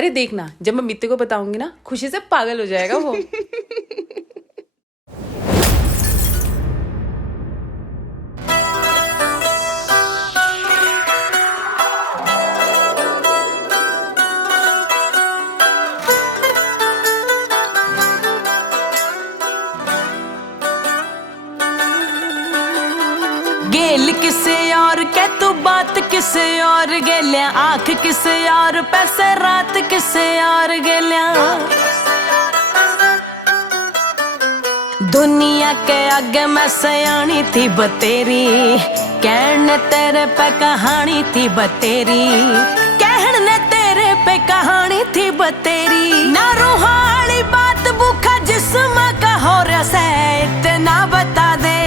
अरे देखना, जब मैं मित्ते को बताऊंगी ना, खुशी से पागल हो जाएगा वो। गेल किसे और के तू बात किसे और गेलिया, आंख किसे और पैसे रात किसे और गेलिया। दुनिया के आगे मैं सयानी थी बतेरी, कहने तेरे पे कहानी थी बतेरी, कहने तेरे पे कहानी थी बतेरी। ना रूहानी बात भूखा जिस्म का हो रहा से, इतना बता दे,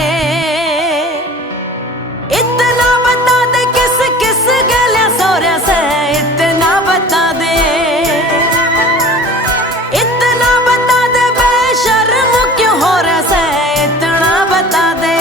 इतना बता दे किस किस गलियां सोरिया से, इतना बता दे, इतना बता दे बेशर्म क्यों हो रहा से, इतना बता दे।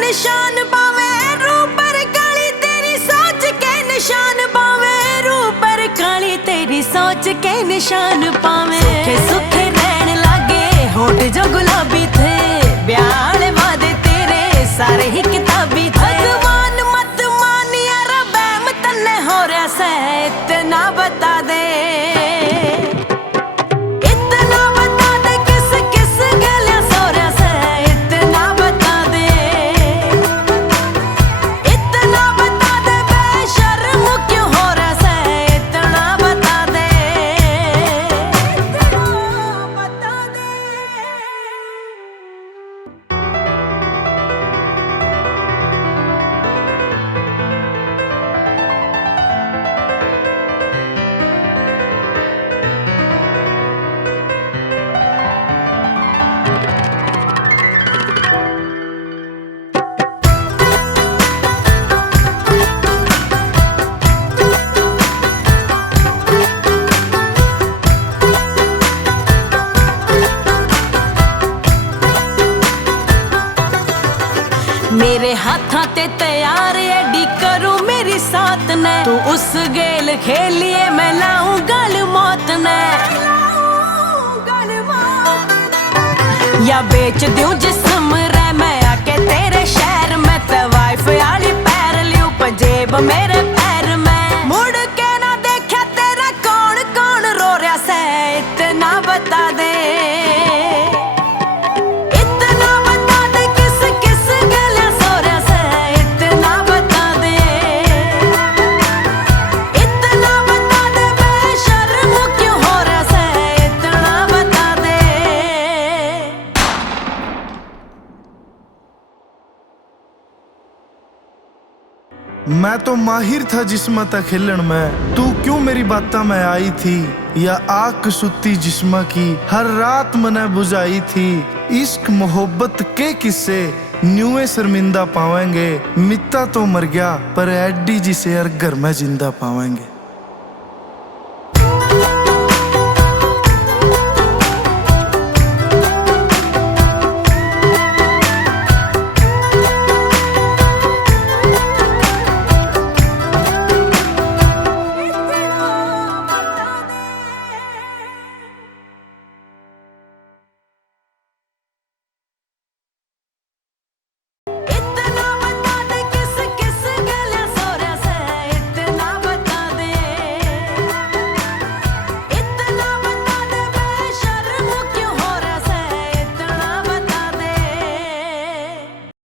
निशान पावे रूप पर काली तेरी सोच के निशान पावे, रूप पर काली तेरी सोच के निशान पावे। सुखे सुखे रहने लागे होठ जो गुलाबी थे, ब्याह वादे तेरे सारे ही किताबी थे। भगवान मत मान यार बैम तन्ने हो रहा से, इतना बता दे, इतना बता दे किस किस गलियां सो रहा से, इतना बता दे, इतना बता दे बेशर्म क्यों हो रहा से, इतना बता दे, इतना बता दे। मेरे हाथा ते तैयार एडी करूं मेरी साथ ने, तू उस गेल खेलिए मैं लाऊं गल मौत ने, या बेच दूं जिस्म रे मैं आके तेरे शहर में, ते वाइफ आली पैर लियो पंजेब मेरे पैर में। मुड़ के ना देखा तेरा कौन कौन रो रहा से, इतना बता दे, मैं तो माहिर था जिस्म तक खेलन में, तू क्यों मेरी बातों में आई थी, या आग सुती जिस्म की हर रात मने बुझाई थी। इश्क मोहब्बत के किस्से न्यूए शर्मिंदा पावेंगे, मित्ता तो मर गया पर एडी जिसे हर घर में जिंदा पावेंगे।